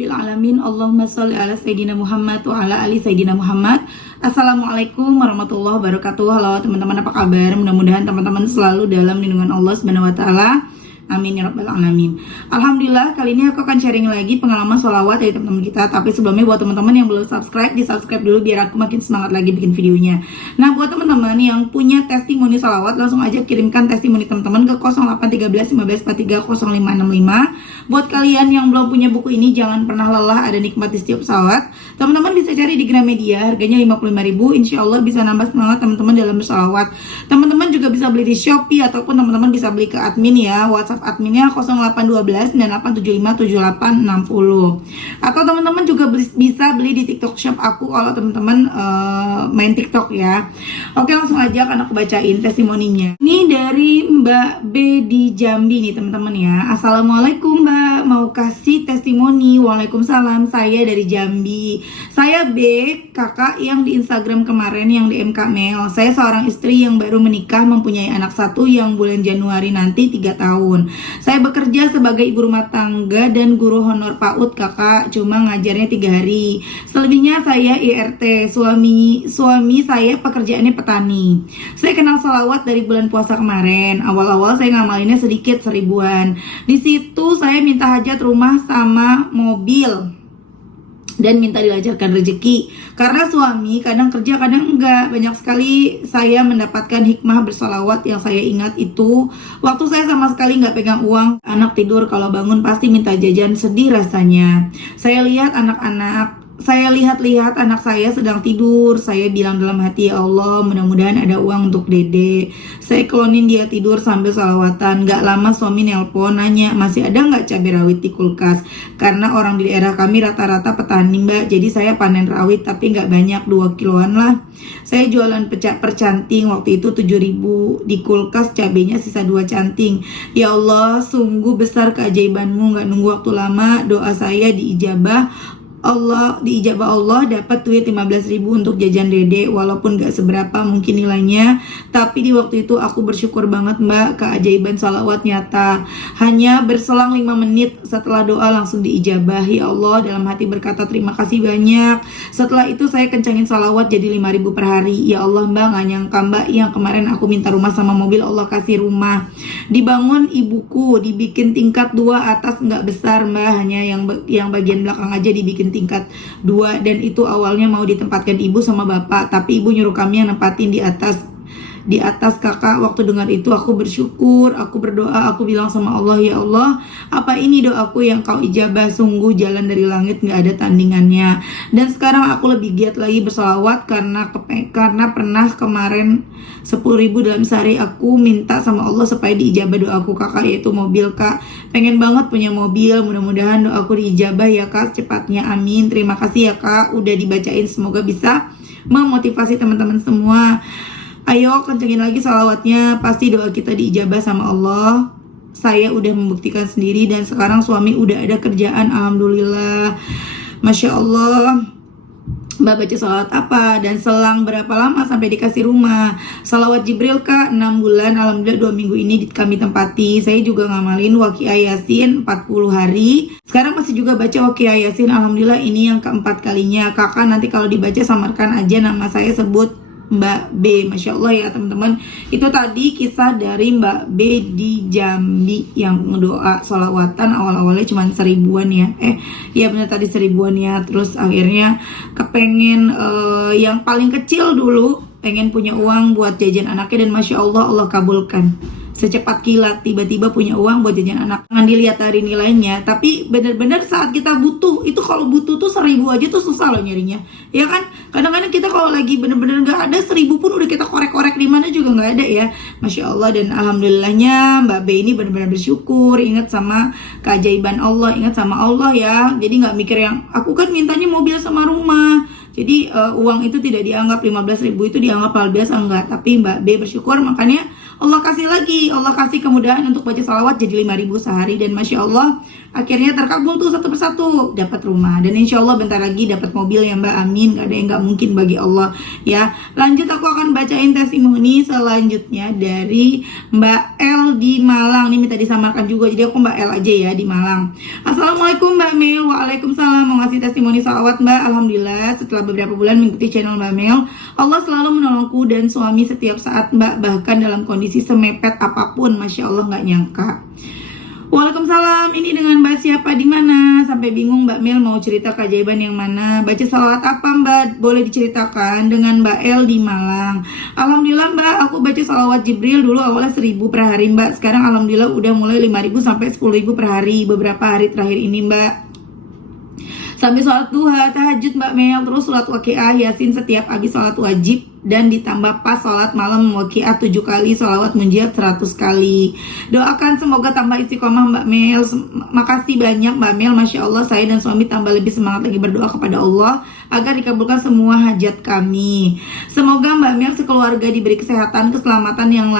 rabbil alamin. Allahumma sholli ala Sayyidina Muhammad wa ala ali Sayyidina Muhammad. Assalamualaikum warahmatullahi wabarakatuh. Halo teman-teman, apa kabar? Mudah-mudahan teman-teman selalu dalam lindungan Allah Subhanahu wa taala. Amin ya rabbal alamin. Alhamdulillah, kali ini aku akan sharing lagi pengalaman sholawat dari teman-teman kita. Tapi sebelumnya buat teman-teman yang belum subscribe, di subscribe dulu biar aku makin semangat lagi bikin videonya. Nah, buat teman-teman yang punya testimoni sholawat, langsung aja kirimkan testimoni teman-teman ke 0813 1543 0565. Buat kalian yang belum punya buku ini, jangan pernah lelah, ada nikmat di setiap sholawat. Teman-teman bisa cari di Gramedia, harganya 55.000. Insya Allah bisa nambah semangat teman-teman dalam bersolawat. Teman-teman juga bisa beli di Shopee ataupun teman-teman bisa beli ke admin ya. WhatsApp adminnya 0812 9875 7860. Atau teman-teman juga bisa beli di TikTok Shop aku kalau teman-teman main TikTok ya. Oke, langsung aja kan aku bacain testimoninya. Ini dari Mbak B di Jambi nih teman-teman ya. Assalamualaikum Mbak, mau kasih testimoni. Waalaikumsalam, saya dari Jambi. Saya B, kakak yang di Instagram kemarin yang di MK Mel. Saya seorang istri yang baru menikah, mempunyai anak satu yang bulan Januari nanti 3 tahun. Saya bekerja sebagai ibu rumah tangga dan guru honor PAUD kakak, cuma ngajarnya 3 hari. Selebihnya saya IRT. Suami saya pekerjaannya petani. Saya kenal sholawat dari bulan puasa kemarin. Awal-awal saya ngamalinnya sedikit, 1000-an. Di situ saya minta hajat rumah sama mobil dan minta dilancarkan rezeki. Karena suami kadang kerja kadang enggak. Banyak sekali saya mendapatkan hikmah bersolawat. Yang saya ingat itu waktu saya sama sekali nggak pegang uang. Anak tidur, kalau bangun pasti minta jajan, sedih rasanya. Saya lihat-lihat anak saya sedang tidur. Saya bilang dalam hati, ya Allah, mudah-mudahan ada uang untuk dede. Saya klonin dia tidur sambil salawatan. Gak lama suami nelpon nanya, masih ada gak cabai rawit di kulkas? Karena orang di daerah kami rata-rata petani mbak, jadi saya panen rawit tapi gak banyak, 2 kiloan lah. Saya jualan per canting, waktu itu 7.000. Di kulkas cabenya sisa 2 canting. Ya Allah, sungguh besar keajaibanmu, gak nunggu waktu lama. Doa saya diijabah Allah, dapat duit 15.000 untuk jajan dede. Walaupun gak seberapa mungkin nilainya, tapi di waktu itu aku bersyukur banget mbak. Keajaiban salawat nyata. Hanya berselang 5 menit setelah doa langsung diijabah. Ya Allah, dalam hati berkata terima kasih banyak. Setelah itu saya kencangin salawat jadi 5.000 per hari. Ya Allah mbak, gak nyangka mbak, yang kemarin aku minta rumah sama mobil, Allah kasih rumah. Dibangun ibuku, dibikin tingkat 2 atas, gak besar mbak, hanya yang bagian belakang aja dibikin tingkat 2, dan itu awalnya mau ditempatkan ibu sama bapak, tapi ibu nyuruh kami yang nempatin di atas kakak. Waktu dengar itu aku bersyukur, aku berdoa, aku bilang sama Allah, ya Allah, apa ini doaku yang kau ijabah? Sungguh jalan dari langit gak ada tandingannya. Dan sekarang aku lebih giat lagi bersolawat karena pernah kemarin 10.000 dalam sehari. Aku minta sama Allah supaya diijabah doaku kakak, yaitu mobil kak. Pengen banget punya mobil, mudah-mudahan doaku diijabah ya kak cepatnya, amin. Terima kasih ya kak udah dibacain, semoga bisa memotivasi teman-teman semua. Ayo kencengin lagi salawatnya, pasti doa kita diijabah sama Allah. Saya udah membuktikan sendiri dan sekarang suami udah ada kerjaan, alhamdulillah. Masya Allah. Mbak baca salawat apa dan selang berapa lama sampai dikasih rumah? Salawat Jibril kak 6 bulan, alhamdulillah 2 minggu ini kami tempati. Saya juga ngamalin Waqiah Yasin 40 hari. Sekarang masih juga baca Waqiah Yasin, alhamdulillah ini yang keempat kalinya. Kakak nanti kalau dibaca samarkan aja nama saya, sebut Mbak B. Masya Allah ya teman-teman. Itu tadi kisah dari Mbak B di Jambi yang ngedoa sholawatan awal-awalnya cuma 1000-an ya. Ya benar tadi 1000-an ya. Terus akhirnya kepengen yang paling kecil dulu, pengen punya uang buat jajan anaknya, dan Masya Allah, Allah kabulkan. Secepat kilat tiba-tiba punya uang buat jajan anak. Jangan dilihat dari nilainya, tapi benar-benar saat kita butuh, itu kalau butuh tuh 1000 aja tuh susah loh nyarinya. Ya kan? Kadang-kadang kita kalau lagi benar-benar gak ada, 1000 pun udah kita korek-korek di mana juga gak ada ya. Masya Allah, dan alhamdulillahnya Mbak B ini benar-benar bersyukur, ingat sama keajaiban Allah, ingat sama Allah ya. Jadi gak mikir yang aku kan mintanya mobil sama rumah. Jadi uang itu tidak dianggap, 15.000 itu dianggap hal biasa, enggak. Tapi Mbak B bersyukur, makanya Allah kasih lagi, Allah kasih kemudahan untuk baca salawat jadi 5.000 sehari. Dan Masya Allah akhirnya terkabul tuh satu persatu, dapat rumah dan insya Allah bentar lagi dapat mobil ya Mbak, amin. Gak ada yang gak mungkin bagi Allah ya. Lanjut aku akan bacain testimoni selanjutnya dari Mbak L di Malang. Ini minta disamarkan juga, jadi aku Mbak L aja ya, di Malang. Assalamualaikum Mbak Mel. Waalaikumsalam. Mau ngasih testimoni salawat Mbak. Alhamdulillah setelah beberapa bulan mengikuti channel Mbak Mel, Allah selalu menolongku dan suami setiap saat Mbak, bahkan dalam kondisi semepet apapun. Masya Allah gak nyangka. Waalaikumsalam. Ini dengan Mbak siapa, di mana? Sampai bingung Mbak Mel mau cerita keajaiban yang mana. Baca salawat apa Mbak? Boleh diceritakan. Dengan Mbak L di Malang. Alhamdulillah Mbak, aku baca salawat Jibril dulu awalnya 1.000 per hari Mbak. Sekarang alhamdulillah udah mulai 5.000 sampai 10.000 per hari beberapa hari terakhir ini Mbak. Sambil sholat duha, tahajud Mbak Mel, terus sholat waqiah, yasin setiap habis sholat wajib, dan ditambah pas sholat malam waqiah 7 kali, sholawat munjiat 100 kali. Doakan semoga tambah istiqomah Mbak Mel. Makasih banyak Mbak Mel, Masya Allah saya dan suami tambah lebih semangat lagi berdoa kepada Allah agar dikabulkan semua hajat kami. Semoga Mbak Mel sekeluarga diberi kesehatan, keselamatan yang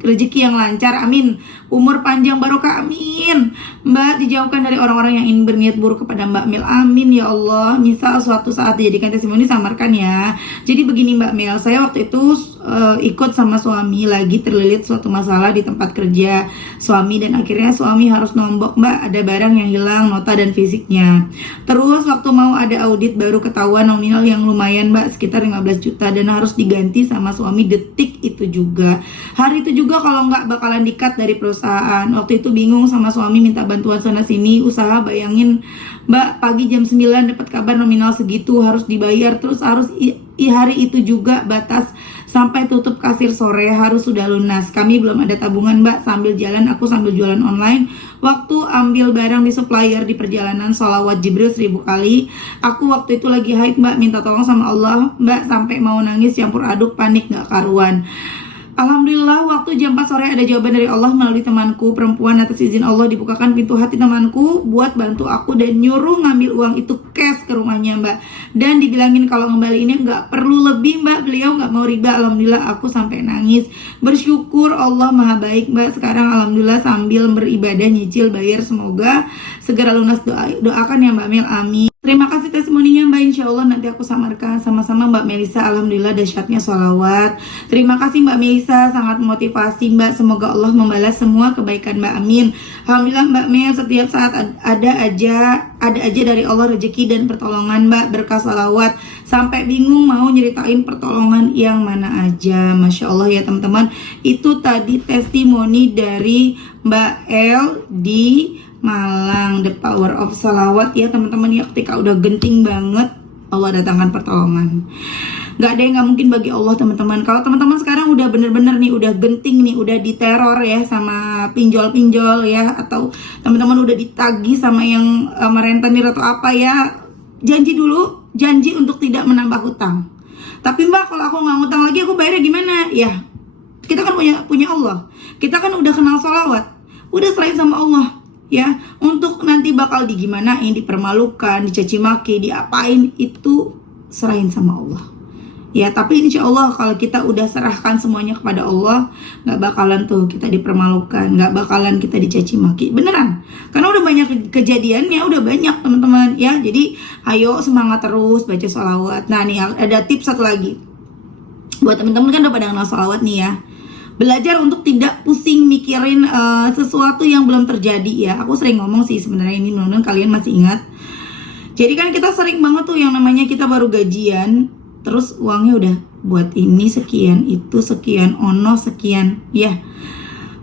rezeki yang lancar, amin. Umur panjang barokah, amin. Mbak dijauhkan dari orang-orang yang ingin berniat buruk kepada Mbak Mel, amin ya Allah. Misal suatu saat dijadikan testimoni, samarkan ya. Jadi begini Mbak Mel, saya waktu itu ikut sama suami lagi terlilit suatu masalah di tempat kerja suami, dan akhirnya suami harus nombok Mbak, ada barang yang hilang, nota dan fisiknya. Terus waktu mau ada audit baru ketahuan nominal yang lumayan Mbak, sekitar 15 juta, dan harus diganti sama suami detik itu juga. Hari itu juga kalau nggak bakalan di-cut dari perusahaan. Waktu itu bingung sama suami, minta bantuan sana sini usaha. Bayangin Mbak, pagi jam 9 dapat kabar nominal segitu harus dibayar, terus harus hari itu juga batas sampai tutup kasir sore harus sudah lunas. Kami belum ada tabungan Mbak. Sambil jalan, aku sambil jualan online. Waktu ambil barang di supplier di perjalanan, sholawat Jibril 1000 kali. Aku waktu itu lagi haid Mbak, minta tolong sama Allah Mbak, sampai mau nangis campur aduk, panik gak karuan. Alhamdulillah waktu jam 4 sore ada jawaban dari Allah melalui temanku perempuan. Atas izin Allah dibukakan pintu hati temanku buat bantu aku dan nyuruh ngambil uang itu cash ke rumahnya Mbak. Dan dibilangin kalau ngembaliinnya nggak perlu lebih Mbak, beliau nggak mau riba. Alhamdulillah aku sampai nangis. Bersyukur Allah maha baik Mbak. Sekarang alhamdulillah sambil beribadah nyicil bayar, semoga segera lunas. Doakan ya Mbak Mel, amin. Terima kasih testimoninya Mbak, insya Allah nanti aku samarkan sama-sama Mbak Melisa. Alhamdulillah dahsyatnya sholawat. Terima kasih Mbak Melisa, sangat motivasi Mbak. Semoga Allah membalas semua kebaikan Mbak, amin. Alhamdulillah Mbak Mel, setiap saat ada aja dari Allah rezeki dan pertolongan Mbak, berkah sholawat. Sampai bingung mau nyeritain pertolongan yang mana aja. Masya Allah ya teman-teman. Itu tadi testimoni dari Mbak L di Malang, the power of salawat ya teman-teman ya. Ketika udah genting banget, Allah datangkan pertolongan. Gak ada yang gak mungkin bagi Allah teman-teman. Kalau teman-teman sekarang udah bener-bener nih, udah genting nih, udah diteror ya sama pinjol-pinjol ya, atau teman-teman udah ditagih sama yang merentenir atau apa ya, janji dulu, janji untuk tidak menambah hutang. Tapi Mbak, kalau aku nggak ngutang lagi, aku bayarnya gimana? Ya, kita kan punya Allah. Kita kan udah kenal sholawat, udah serahin sama Allah. Ya, untuk nanti bakal digimanain, dipermalukan, dicaci maki, diapain, itu serahin sama Allah. Ya, tapi insya Allah kalau kita udah serahkan semuanya kepada Allah, gak bakalan tuh kita dipermalukan, gak bakalan kita dicaci maki, beneran. Karena udah banyak kejadiannya, udah banyak teman-teman ya. Jadi ayo semangat terus baca sholawat. Nah nih ada tips satu lagi buat teman-teman, kan udah pada kenal sholawat nih ya. Belajar untuk tidak pusing mikirin sesuatu yang belum terjadi ya. Aku sering ngomong sih sebenarnya ini, mudah-mudahan kalian masih ingat. Jadi kan kita sering banget tuh yang namanya kita baru gajian, terus uangnya udah buat ini sekian, itu sekian, ono sekian ya.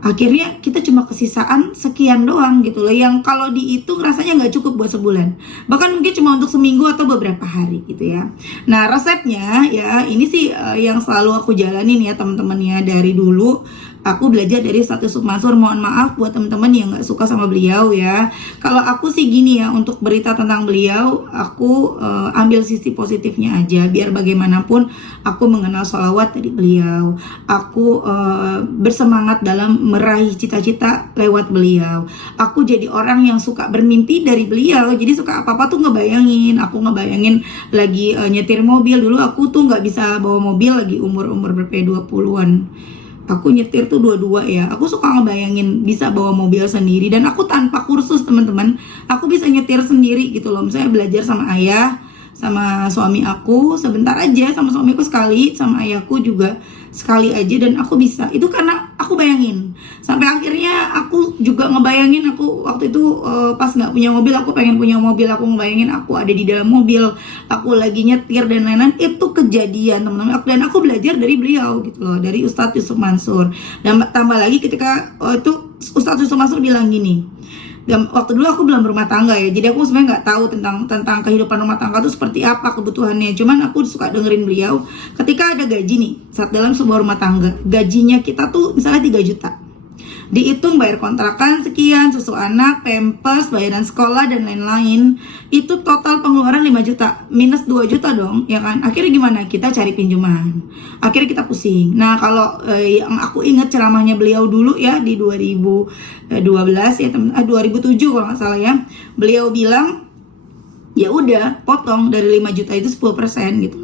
Akhirnya kita cuma kesisaan sekian doang gitu loh, yang kalau dihitung rasanya nggak cukup buat sebulan, bahkan mungkin cuma untuk seminggu atau beberapa hari gitu ya. Nah resepnya ya ini sih yang selalu aku jalanin ya teman-teman ya. Dari dulu aku belajar dari Ustadz Mansur. Mohon maaf buat teman-teman yang nggak suka sama beliau ya. Kalau aku sih gini ya, untuk berita tentang beliau aku ambil sisi positifnya aja. Biar bagaimanapun aku mengenal sholawat dari beliau, aku bersemangat dalam meraih cita-cita lewat beliau. Aku jadi orang yang suka bermimpi dari beliau. Jadi suka apa-apa tuh ngebayangin. Aku ngebayangin lagi nyetir mobil. Dulu aku tuh nggak bisa bawa mobil lagi umur berapa 20-an. Aku nyetir tuh dua-dua ya. Aku suka ngebayangin bisa bawa mobil sendiri dan aku tanpa kursus teman-teman. Aku bisa nyetir sendiri gitu loh. Misalnya belajar sama ayah, sama suami aku sebentar aja, sama suamiku sekali, sama ayahku juga sekali aja, dan aku bisa. Itu karena aku bayangin. Sampai akhirnya aku juga ngebayangin, aku waktu itu pas nggak punya mobil, aku pengen punya mobil. Aku ngebayangin aku ada di dalam mobil, aku lagi nyetir dan lain-lain. Itu kejadian teman-teman. Dan aku belajar dari beliau gitu loh, dari Ustadz Yusuf Mansur. Dan tambah lagi ketika itu Ustadz Yusuf Mansur bilang gini, dan waktu dulu aku belum berumah tangga ya, jadi aku sebenarnya nggak tahu tentang kehidupan rumah tangga itu seperti apa kebutuhannya. Cuman aku suka dengerin beliau ketika ada gaji nih saat dalam sebuah rumah tangga, gajinya kita tuh misalnya 3 juta, dihitung bayar kontrakan sekian, susu anak, pampers, bayaran sekolah dan lain-lain, itu total pengeluaran 5 juta, minus 2 juta dong, ya kan? Akhirnya gimana? Kita cari pinjaman, akhirnya kita pusing. Nah kalau yang aku ingat ceramahnya beliau dulu ya di 2012 ya, 2007 kalau nggak salah ya, beliau bilang ya udah potong dari 5 juta itu 10% gitu,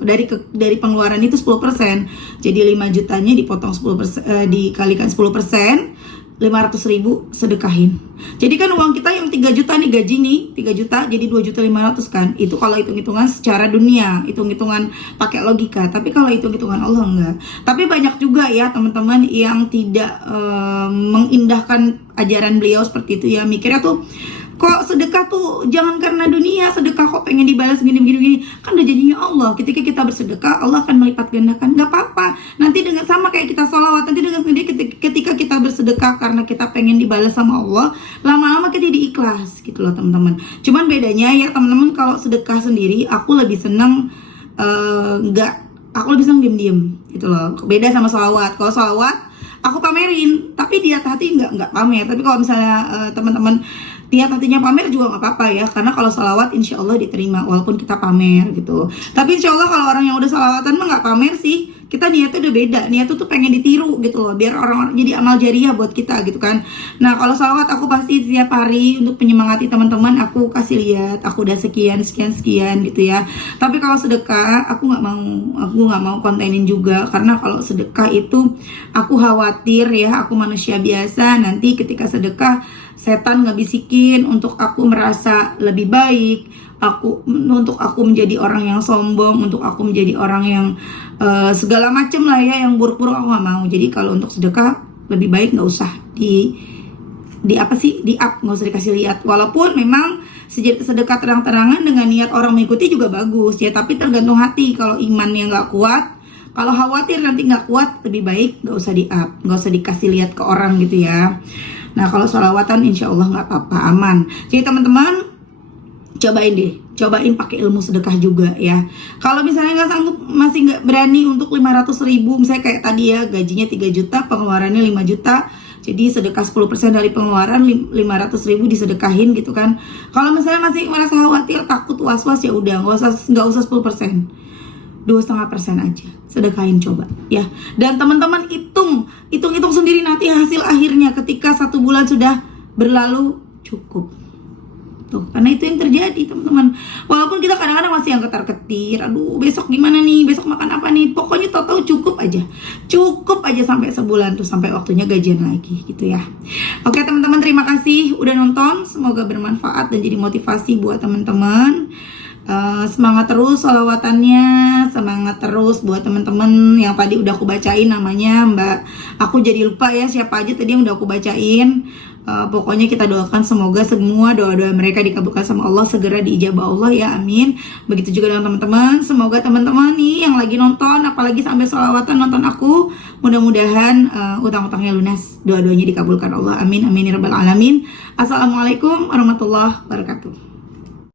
dari pengeluaran itu 10%, jadi 5 jutanya dipotong 10%, dikalikan 10%, 500.000 sedekahin. Jadi kan uang kita yang 3 juta nih, gaji nih 3 juta, jadi 2.500.000 kan. Itu kalau hitung-hitungan secara dunia, hitung-hitungan pakai logika. Tapi kalau hitung-hitungan Allah enggak. Tapi banyak juga ya teman-teman yang tidak mengindahkan ajaran beliau seperti itu ya. Mikirnya tuh, kok sedekah tuh jangan karena dunia, sedekah kok pengen dibalas gini. Kan udah janjinya Allah, ketika kita bersedekah Allah akan melipat gandakan. Gak apa-apa, nanti dengan sama kayak kita sholawat, nanti dengan sendiri ketika kita bersedekah karena kita pengen dibalas sama Allah, lama-lama kita jadi ikhlas gitu loh teman-teman. Cuman bedanya ya teman-teman, kalau sedekah sendiri aku lebih seneng aku lebih seneng diem-diem gitu loh. Beda sama sholawat. Kalau sholawat aku pamerin, tapi di hati nggak pamer. Tapi kalau misalnya teman-teman niat hatinya pamer juga nggak apa-apa ya, karena kalau salawat insya Allah diterima walaupun kita pamer gitu. Tapi insya Allah kalau orang yang udah salawatan mah nggak pamer sih, kita niatnya udah beda, niatnya tuh pengen ditiru gitu loh, biar orang-orang jadi amal jariah buat kita gitu kan. Nah kalau salawat aku pasti setiap hari untuk menyemangati teman-teman, aku kasih lihat aku udah sekian gitu ya. Tapi kalau sedekah aku nggak mau kontenin juga, karena kalau sedekah itu aku khawatir ya, aku manusia biasa, nanti ketika sedekah setan ngebisikin untuk aku merasa lebih baik, untuk aku menjadi orang yang sombong, untuk aku menjadi orang yang segala macem lah ya, yang buruk-buruk aku nggak mau. Jadi kalau untuk sedekah lebih baik nggak usah nggak usah dikasih lihat. Walaupun memang sedekah terang-terangan dengan niat orang mengikuti juga bagus ya, tapi tergantung hati. Kalau imannya nggak kuat, kalau khawatir nanti nggak kuat, lebih baik nggak usah dikasih lihat ke orang gitu ya. Nah kalau sholawatan insya Allah nggak apa-apa, aman. Jadi teman-teman cobain pakai ilmu sedekah juga ya. Kalau misalnya nggak sanggup, masih nggak berani untuk 500.000, misalnya kayak tadi ya, gajinya 3 juta, pengeluarannya 5 juta, jadi sedekah 10% dari pengeluaran, 500.000 disedekahin gitu kan. Kalau misalnya masih merasa khawatir, takut, was-was, ya udah nggak usah 10%, 2,5% aja sedekahin, coba ya. Dan teman-teman hitung sendiri nanti hasil akhirnya ketika 1 bulan sudah berlalu, cukup tuh, karena itu yang terjadi teman-teman. Walaupun kita kadang-kadang masih yang ketar-ketir, aduh besok gimana nih, besok makan apa nih, pokoknya tahu cukup aja sampai sebulan tuh, sampai waktunya gajian lagi gitu ya. Oke teman-teman, terima kasih udah nonton, semoga bermanfaat dan jadi motivasi buat teman-teman. Semangat terus sholawatannya, semangat terus buat teman-teman yang tadi udah aku bacain namanya, Mbak. Aku jadi lupa ya siapa aja tadi yang udah aku bacain. Pokoknya kita doakan semoga semua doa-doa mereka dikabulkan sama Allah, segera diijabah Allah ya, amin. Begitu juga dengan teman-teman, semoga teman-teman nih yang lagi nonton, apalagi sampai sholawatan nonton aku, mudah-mudahan utang-utangnya lunas, doa-doanya dikabulkan Allah, amin amin ya rabbal alamin. Assalamualaikum warahmatullahi wabarakatuh.